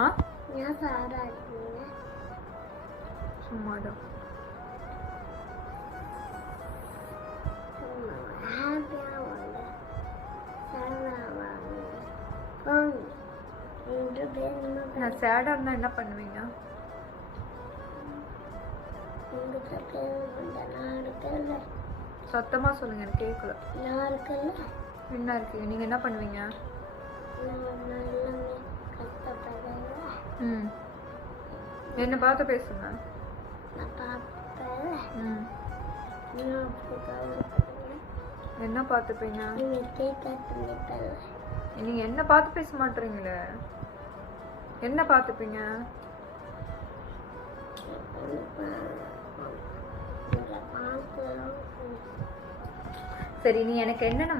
ஆ நான் சாரா இருக்கீங்க சும்மாதான். ஹாப்பியாக வாங்க சாரா வாங்க போங்க 2 பேரும் நான் சேடாக இருந்தால் என்ன பண்ணுவீங்க? உங்கள்கிட்ட கேள்வி நான் இருக்கல. சத்தமாக சொல்லுங்க, எனக்கு கேட்கல. நான் இருக்கல. என்ன இருக்கு? நீங்கள் என்ன பண்ணுவீங்க? நான் எல்லாமே கஷ்டப்படுறேன். ம், என்னை பார்த்து பேசுங்க. நான் பார்ப்பேன். ம், நான் அப்படி கவலைப்படுவேன். என்ன பார்த்துப்பீங்க? நீங்கள் கேட்க பண்ணிப்பேன். நீங்கள் என்ன பார்த்து பேச மாட்டீங்களே, என்ன பார்த்துப்பீங்க? சரி, நீ எனக்கு என்னென்ன